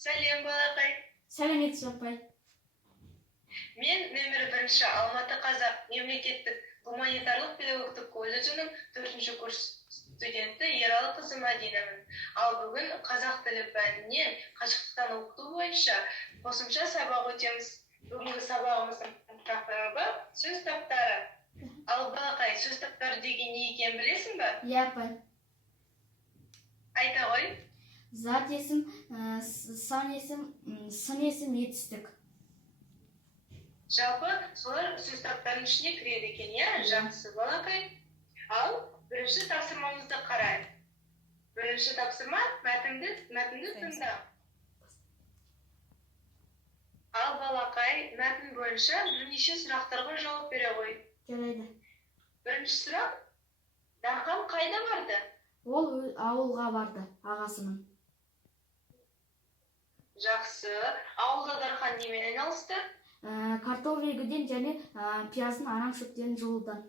Сәлем балақай. Сәлеметсіз апай. Мен нөмірі 1 Алматы Қазақ мемлекеттік гуманитарлық педагогтық колледжінің 4-ші курс студенті Ералы қызы Мәдинамын. Ал бүгін қазақ тілі пәнінен қашықтықтан оқыту бойынша қосымша сабақ өтеміз. Бүгінгі сабағымыздың тақырыбы сөз таптары. Ал балақай, сөз таптары деген не екенін білесің бе? Иә апай. Айта ғой. Зат есім, сан есім, сын есім, етістік. Жалпы солар сөз таптарының ішіне кіреді екен, иә? Жақсы балақай. Ал бірінші тапсырмамызды қарайық. Бірінші тапсырма мәтінді тыңда. Ал балақай, мәтін бойынша бірнеше сұрақтарға жауап бере ғой. Жарайды. Бірінші сұрақ: Дархан қайда барды? Ол ауылға барды, ағасының. Жақсы. Ауылда Дархан немен айналысты? Картоп егуден және пияздың арам шөптерін жұлудан.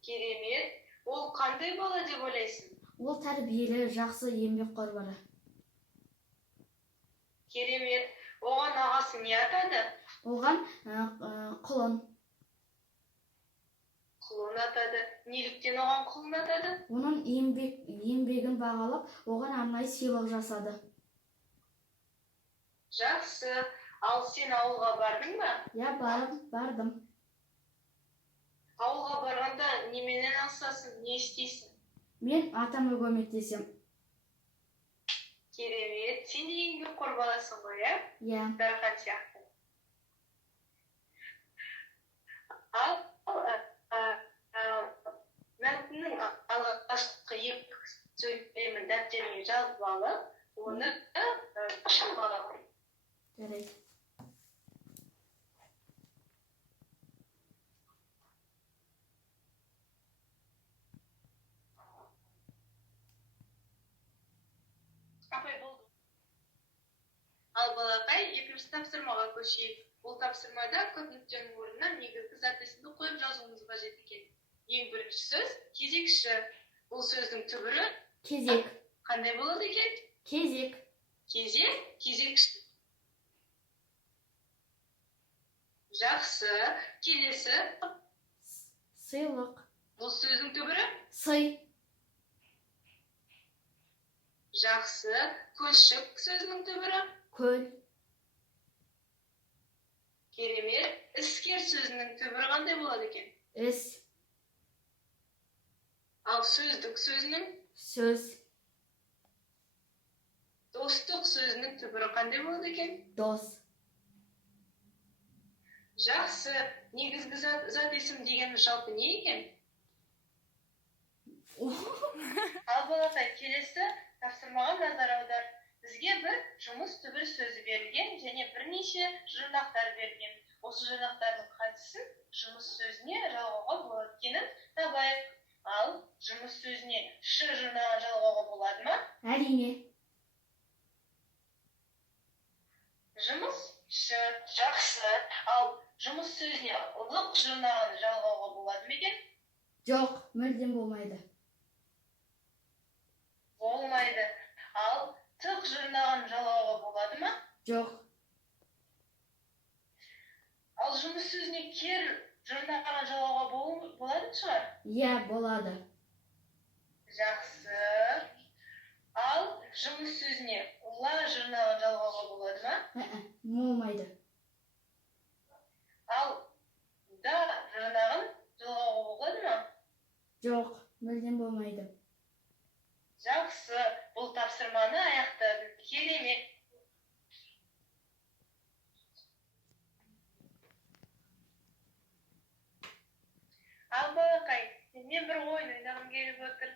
Керемет. Ол қандай бала деп ойлайсың? Ол тәрбиелі, жақсы, еңбекқор бала. Керемет. Оған ағасы не атады? Оған құлын. Құлын атады. Неліктен оған құлын атады? Оның еңбегін бағалап, оған арнайы сыйлық жасады. Жақсы. Ал сен ауылға бардың ба? Я бардым. Ауылға барғанда немен айналысасың, не істейсің? Мен атама көмектесем. Керемет. Сен де еңбекқор баласың ғой, иә? Иә. Дархан сияқты. Ал мәтіннің алғашқы екі сөйлемін дәптеріңе жазып алып, оны шамала қой. Жарайды. Апай, болды. Ал балақай, екінші тапсырмаға көшейік. Бұл тапсырмада көп нүктенің орнына негізгі зат есімді қойып жазуымыз қажет екен. Ең бірінші сөз кезекші. Бұл сөздің түбірі Кезек. қандай болады екен? Кезек. Кезекші. Жақсы. Келесі. Сыйлық. Бұл сөздің түбірі? Сый. Жақсы. Көлшік сөзінің түбірі? Көл. Керемет. Іскер сөзінің түбірі қандай болады екен? Іс. Ал сөздік сөзінің? Сөз. Достық сөзінің түбірі қандай болады екен? Дос. Жақсы. Негізгі зат есім дегеніміз жалпы не екен? Ал балақай, келесі тапсырмаға назар аудар. Бізге бір жұмыс түбір сөзі берілген және бірнеше жұрнақтар берілген. Осы жұрнақтардың қайсысын жұмыс сөзіне жалғауға болады екенін табайық. Ал жұмыс сөзіне ш жұрнағын жалғауға болады ма? Әрине. Жұмыс ш. Жақсы. Ал жұмыс сөзіне лық жұрнағын жалғауға болады ма екен? Жоқ, мүлдем болмайды. Болмайды. Ал тық жұрнағын жалғауға болады ма? Жоқ. Ал жұмыс сөзіне кер жұрнағын жалғауға болады шығар? Иә, болады. Жақсы. Ал жұмыс сөзіне ла жұрнағын жалғауға болады ма? Болмайды. Ал да жұрнағын жалғауға болады ма? Жоқ, мүлдем болмайды. Жақсы. Бұл тапсырманы аяқтадым. Керемет. Ал балақай, мен бір ойын ойнағым келіп отыр.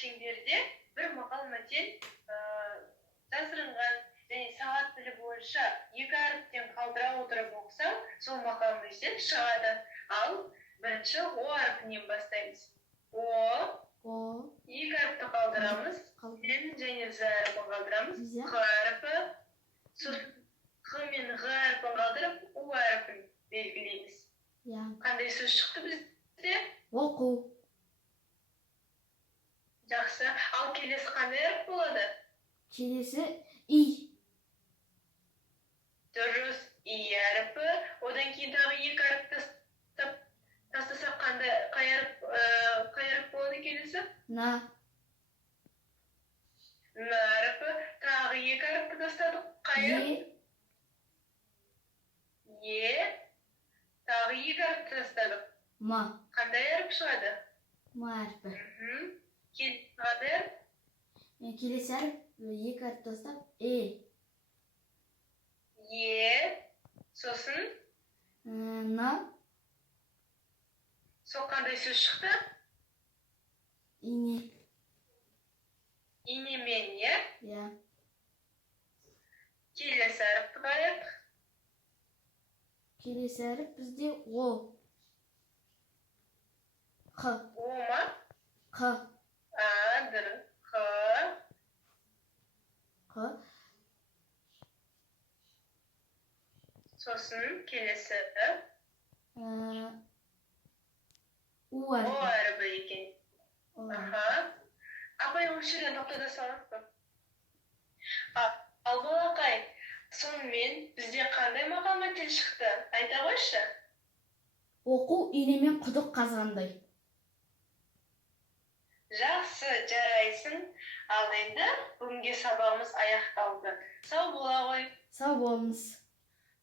Шеңберде бір мақал мәтел жасырынған және сағат тілі бойынша екі әріптен қалдыра отырып оқысам, сол мақал мәтел шығады. Ал бірінші о әрпінен бастаймыз. О. Екі әріпті қалдырамыз. Мен және з әріпін қалдырамыз. Қ әріпі. Қ мен ғ әріпін қалдырып, у әріпін белгілейміз. Қандай сөз шықты бізде? Оқу. Жақсы. Ал келесі қандай әріп болады? Келесі и. Дұрыс, и әріпі. Одан кейін тағы екі әріп тастасақ қай әріп болады келесі? На. Н әріпі. Тағы екі әріпті тастадық. Қай әріп? Е. Тағы екі әріпті тастадық. Ма. Қандай әріп шығады? Ма әрпі. Қандай әріп? Келесі әріп екі әріп тастап е. Сосын На. сол қандай сөз шықты? Ине. Инемен, е? Я. Келесі әріпті қайық. Келесі әріп бізде о. Қ. О ма? Қ. Дұрыс. Қ. Қ. Сосын келесі У о әрпі. әрібі екен. Апай, осы жерден тоқтата салайық па? Ал балақай, сонымен бізде қандай мақалма тіл шықты? Айта қойшы. Оқу инемен құдық қазғандай. Жақсы, жарайсың. Ал енді бүгінге сабағымыз аяқталды. Сау бола ғой. Сау болыңыз.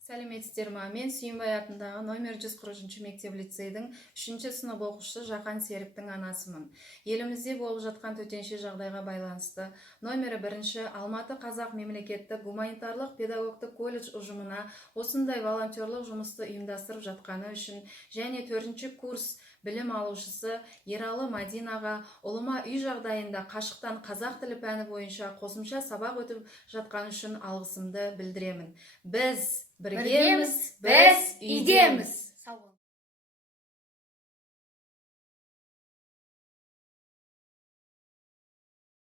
Сәлеметсіздер ма? Мен Сүйінбай атындағы номер 140 мектеп лицейдің 3 сынып оқушысы Жақан Серіктің анасымын. Елімізде болып жатқан төтенше жағдайға байланысты номері 1 Алматы Қазақ мемлекеттік гуманитарлық педагогтық колледж ұжымына осындай волонтерлық жұмысты ұйымдастырып жатқаны үшін және 4 курс білім алушысы Ералы Мадинаға ұлыма үй жағдайында қашықтан қазақ тілі пәні бойынша қосымша сабақ өтіп жатқан үшін алғысымды білдіремін. Біз біргеміз, біз үйдеміз.